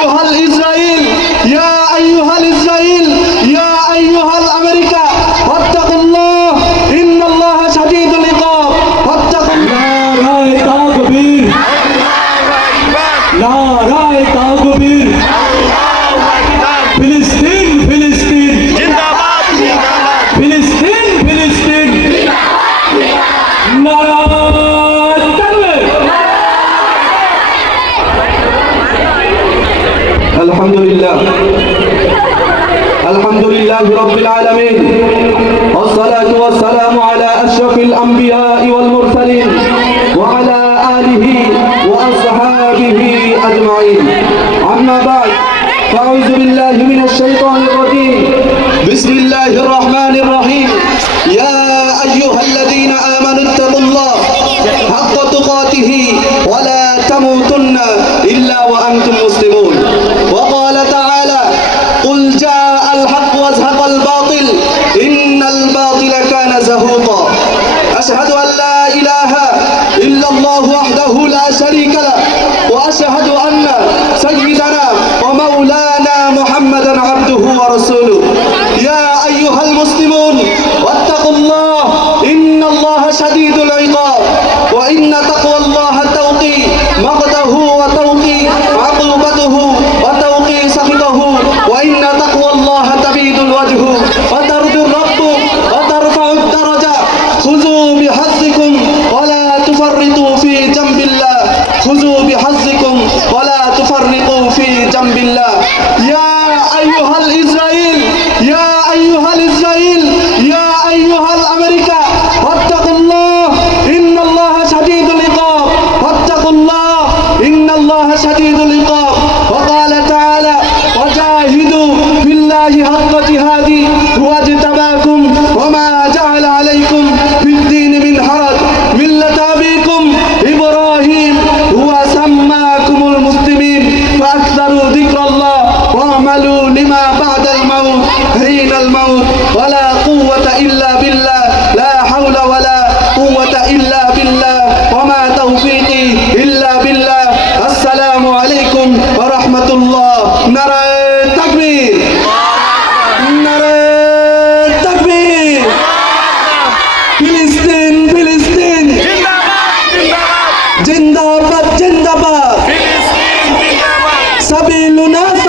أيها الإسرائيل يا أيها الإسرائيل الحمد لله. الحمد لله رب العالمين. والصلاة والسلام على أشرف الأنبياء والمرسلين وعلى آله وأصحابه أجمعين. أما بعد فأعوذ بالله من الشيطان الرجيم. بسم الله الرحمن الرحيم. يا أيها الذين آمنوا اتقوا الله حق تقاته ولا تموتن إلا وأنتم مسلمون. أشهد أن لا إله إلا الله وحده لا شريك له وأشهد أن سيدنا ومولانا محمدا عبده ورسوله. يا أيها المسلمون واتقوا الله إن الله شديد العقاب وإن تقوى الله توقي مقته وتوقي عقوبته وتوقي سخطه وإن تقوى الله تبيد الوجه وترد الرب وترفع الدرجة خذوا بحظكم ولا تفرطوا في جنب الله خذوا بحظكم ولا تفرقوا في جنب الله. يا أيها الإسرائيل يا أيها الإسرائيل يا أيها الأمريكا واتقوا الله إن الله شديد العقاب. واتقوا الله إن الله شديد العقاب. وقال تعالى وجاهدوا في الله حق جهاده هو ফিলিস্তিন ফিলিস্তিন। জিন্দাবাদ জিন্দাবাদ। সাবিলুনা সাবিলুনা